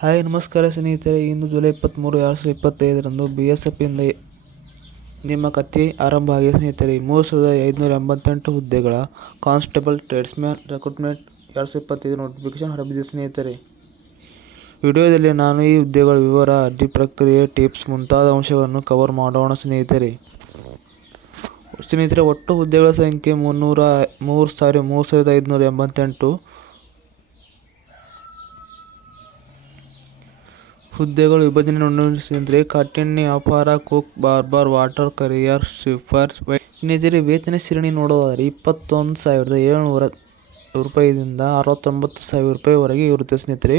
Hi, ನಮಸ್ಕಾರ ಸ್ನೇಹಿತರೆ. ಇಂದು July ಇಪ್ಪತ್ತ್ಮೂರು ಎರಡು ಸಾವಿರದ ಇಪ್ಪತ್ತೈದರಂದು ಬಿ ಎಸ್ ಎಫ್ಯಿಂದ ನಿಮ್ಮ ಕಥೆ ಆರಂಭ ಆಗಿದೆ ಸ್ನೇಹಿತರೆ. ಮೂರು ಸಾವಿರದ ಐದುನೂರ ಎಂಬತ್ತೆಂಟು ಹುದ್ದೆಗಳ ಕಾನ್ಸ್ಟೇಬಲ್ ಟ್ರೇಡ್ಸ್ಮ್ಯಾನ್, ರೆಕ್ರೂಟ್ಮೆಂಟ್, ಎರಡು ಸಾವಿರದ ಇಪ್ಪತ್ತೈದು ನೋಟಿಫಿಕೇಶನ್ ಹೊರಬಿದ್ದಿದೆ ಸ್ನೇಹಿತರೆ. ವಿಡಿಯೋದಲ್ಲಿ ನಾನು ಈ ಹುದ್ದೆಗಳ ವಿವರ, ಅರ್ಜಿ ಪ್ರಕ್ರಿಯೆ, ಟಿಪ್ಸ್ ಮುಂತಾದ ಅಂಶಗಳನ್ನು ಕವರ್ ಮಾಡೋಣ ಸ್ನೇಹಿತರೆ. ಸ್ನೇಹಿತರೆ, ಒಟ್ಟು ಹುದ್ದೆಗಳ ಸಂಖ್ಯೆ ಮುನ್ನೂರ ಮೂರು ಸಾವಿರ ಮೂರು ಸಾವಿರದ ಐದುನೂರ ಎಂಬತ್ತೆಂಟು. ಹುದ್ದೆಗಳು ವಿಭಜನೆ ಸ್ನೇಹಿತರೆ ಕಾಠಿಣ್ಯ ವ್ಯಾಪಾರ, cook, barber, water carrier sweeper ಸ್ನೇಹಿತರೆ, ವೇತನ ಶ್ರೇಣಿ ನೋಡೋದಾದ್ರೆ ಇಪ್ಪತ್ತೊಂದು ಸಾವಿರದ ಏಳ್ನೂರ ರೂಪಾಯಿಯಿಂದ ಅರವತ್ತೊಂಬತ್ತು ಸಾವಿರ ರೂಪಾಯಿವರೆಗೆ ಇರುತ್ತೆ ಸ್ನೇಹಿತರೆ.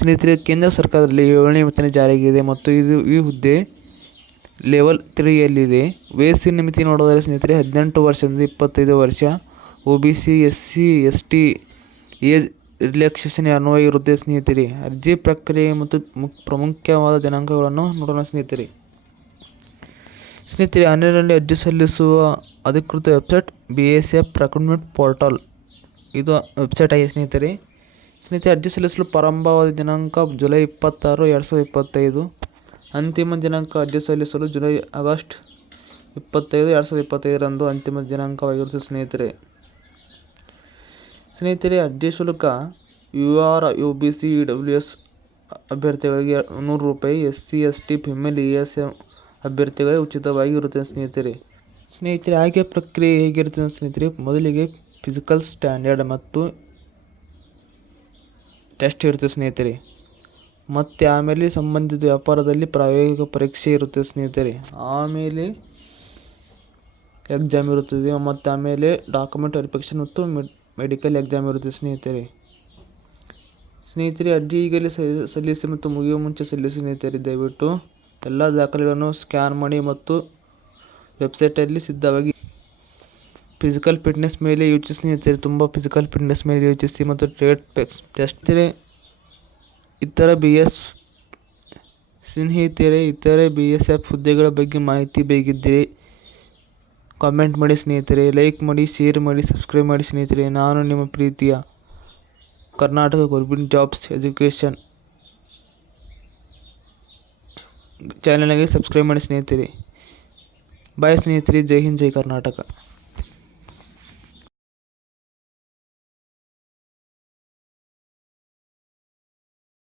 ಸ್ನೇಹಿತರೆ, ಕೇಂದ್ರ ಸರ್ಕಾರದಲ್ಲಿ ಏಳನೇ ವೇತನ ಜಾರಿಗಿದೆ ಮತ್ತು ಇದು ಈ ಹುದ್ದೆ ಲೆವೆಲ್ ತ್ರೀಯಲ್ಲಿದೆ. ವಯಸ್ಸಿನ ನಿಮಿತಿ ನೋಡೋದಾದ್ರೆ ಸ್ನೇಹಿತರೆ, ಹದಿನೆಂಟು ವರ್ಷದಿಂದ ಇಪ್ಪತ್ತೈದು ವರ್ಷ. O B C, S C, S T age relaxation ಅನ್ವಯ ಇರುತ್ತೆ ಸ್ನೇಹಿತರೆ. ಅರ್ಜಿ ಪ್ರಕ್ರಿಯೆ ಮತ್ತು ಪ್ರಮುಖವಾದ ದಿನಾಂಕಗಳನ್ನು ನೋಡೋಣ ಸ್ನೇಹಿತರೆ. ಸ್ನೇಹಿತರೆ ಆನ್ಲೈನಲ್ಲಿ ಅರ್ಜಿ ಸಲ್ಲಿಸುವ ಅಧಿಕೃತ website B S F recruitment portal. ಇದು ವೆಬ್ಸೈಟ್ ಆಗಿದೆ ಸ್ನೇಹಿತರೆ. ಸ್ನೇಹಿತರೆ, ಅರ್ಜಿ ಸಲ್ಲಿಸಲು ಪ್ರಾರಂಭವಾದ ದಿನಾಂಕ ಜುಲೈ ಇಪ್ಪತ್ತಾರು, ಎರಡು ಸಾವಿರದ ಇಪ್ಪತ್ತೈದು. ಅಂತಿಮ ದಿನಾಂಕ ಅರ್ಜಿ ಸಲ್ಲಿಸಲು ಜುಲೈ ಆಗಸ್ಟ್ ಇಪ್ಪತ್ತೈದು, ಎರಡು ಸಾವಿರದ ಇಪ್ಪತ್ತೈದರಂದು ಅಂತಿಮ ದಿನಾಂಕವಾಗಿರುತ್ತೆ ಸ್ನೇಹಿತರೆ. ಸ್ನೇಹಿತರೆ ಅರ್ಜಿ ಶುಲ್ಕ U R U B C E W S ಅಭ್ಯರ್ಥಿಗಳಿಗೆ ನೂರು ರೂಪಾಯಿ S C S T female, E S ಅಭ್ಯರ್ಥಿಗಳಿಗೆ ಉಚಿತವಾಗಿ ಇರುತ್ತೆ ಸ್ನೇಹಿತರೆ. ಸ್ನೇಹಿತರೆ ಆಯ್ಕೆ ಪ್ರಕ್ರಿಯೆ ಹೇಗಿರುತ್ತೆ ಸ್ನೇಹಿತರೆ, ಮೊದಲಿಗೆ ಫಿಸಿಕಲ್ ಸ್ಟ್ಯಾಂಡರ್ಡ್ ಮತ್ತು ಟೆಸ್ಟ್ ಇರುತ್ತೆ ಸ್ನೇಹಿತರೆ. ಮತ್ತು ಆಮೇಲೆ ಸಂಬಂಧಿತ ವ್ಯಾಪಾರದಲ್ಲಿ ಪ್ರಾಯೋಗಿಕ ಪರೀಕ್ಷೆ ಇರುತ್ತೆ ಸ್ನೇಹಿತರೆ. ಆಮೇಲೆ ಎಕ್ಸಾಮ್ ಇರುತ್ತದೆ, ಮತ್ತು ಆಮೇಲೆ ಡಾಕ್ಯುಮೆಂಟ್ ವೆರಿಫಿಕೇಷನ್ ಮತ್ತು ಮೆಡಿಕಲ್ ಎಕ್ಸಾಮ್ ಇರುತ್ತೆ ಸ್ನೇಹಿತರೆ. ಸ್ನೇಹಿತರೆ, ಅರ್ಜಿ ಈಗಲೇ ಸಲ್ಲಿಸಿ ಮತ್ತು ಮುಗಿಯುವ ಮುಂಚೆ ಸಲ್ಲಿಸಿ ಸ್ನೇಹಿತರೆ, ದಯವಿಟ್ಟು ಎಲ್ಲ ದಾಖಲೆಗಳನ್ನು ಸ್ಕ್ಯಾನ್ ಮಾಡಿ ಮತ್ತು ವೆಬ್ಸೈಟಲ್ಲಿ ಸಿದ್ಧವಾಗಿ ಫಿಸಿಕಲ್ ಫಿಟ್ನೆಸ್ ಮೇಲೆ ಯೋಚಿಸಿ ಸ್ನೇಹಿತರೆ. ತುಂಬ ಫಿಸಿಕಲ್ ಫಿಟ್ನೆಸ್ ಮೇಲೆ ಯೋಚಿಸಿ ಮತ್ತು ಟ್ರೇಡ್ ಟೆಸ್ಟ್ ಇತರ ಬಿ ಎಸ್ ಸ್ನೇಹಿತರೆ, ಇತರೆ ಬಿ ಎಸ್ ಎಫ್ ಹುದ್ದೆಗಳ ಬಗ್ಗೆ ಮಾಹಿತಿ ಬೇಕಿದ್ದರೆ ಕಾಮೆಂಟ್ ಮಾಡಿ ಸ್ನೇಹಿತರೆ ಲೈಕ್ ಮಾಡಿ ಶೇರ್ ಮಾಡಿ ಸಬ್ಸ್ಕ್ರೈಬ್ ಮಾಡಿ ಸ್ನೇಹಿತರೆ. ನಾನು ನಿಮ್ಮ ಪ್ರೀತಿಯ ಕರ್ನಾಟಕ ಗೌರ್ಮೆಂಟ್ ಜಾಬ್ಸ್ ಎಜುಕೇಷನ್ ಚಾನಲ್ಗೆ ಸಬ್ಸ್ಕ್ರೈಬ್ ಮಾಡಿ ಸ್ನೇಹಿತರೆ. ಬಾಯ್ ಸ್ನೇಹಿತರೆ, ಜೈ ಹಿಂದ್, ಜೈ ಕರ್ನಾಟಕ.